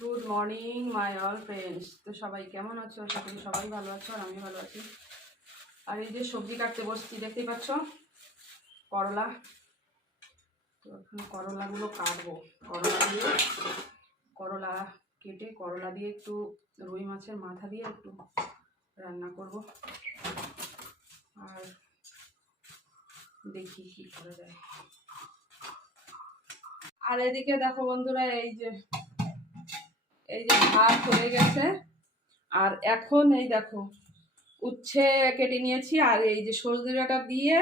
Good morning my all friends. তো সবাই কেমন আছো? আশা করি সবাই ভালো আছো, আর আমি ভালো আছি। আর এই যে সবজি কাটতে বসছি, দেখতেই পাচ্ছ করলা। তো এখন করলাগুলো কাটবো। করলা কেটে করলা দিয়ে একটু রুই মাছের মাথা দিয়ে একটু রান্না করব। আর দেখি কি করা যায়। আর এদিকে দেখো বন্ধুরা, এই যে ভাত হয়ে গেছে। আর এখন এই দেখো উচ্ছে কেটে নিয়েছি, আর এই যে সজনে ডাঁটা দিয়ে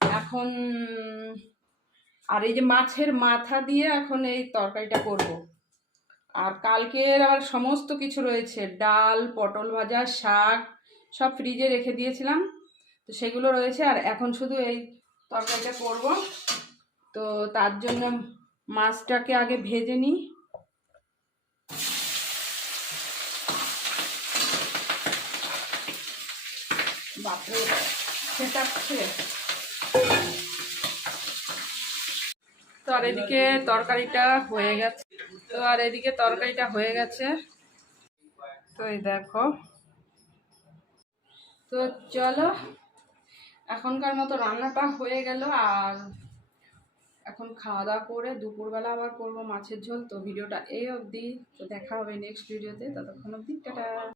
এখন, আর এই যে মাছের মাথা দিয়ে এখন এই তরকারিটা করব। আর কালকের আবার সমস্ত কিছু রয়েছে, ডাল, পটল ভাজা, শাক সব ফ্রিজে রেখে দিয়েছিলাম, তো সেগুলো রয়েছে। আর এখন শুধু এই তরকারিটা করব। তো তার জন্য মাছটাকে আগে ভেজে নিই। বাপরে ফেটাচ্ছে। তো আর এদিকে তরকারিটা হয়ে গেছে। তো এই দেখো। তো চলো, এখনকার মতো রান্নাটা হয়ে গেল। আর এখন খাওয়া দাওয়া করে দুপুরবেলা আবার করবো মাছের ঝোল। তো ভিডিওটা এই অবধি। তো দেখা হবে নেক্সট ভিডিওতে। ততক্ষণ অবধি টাটা।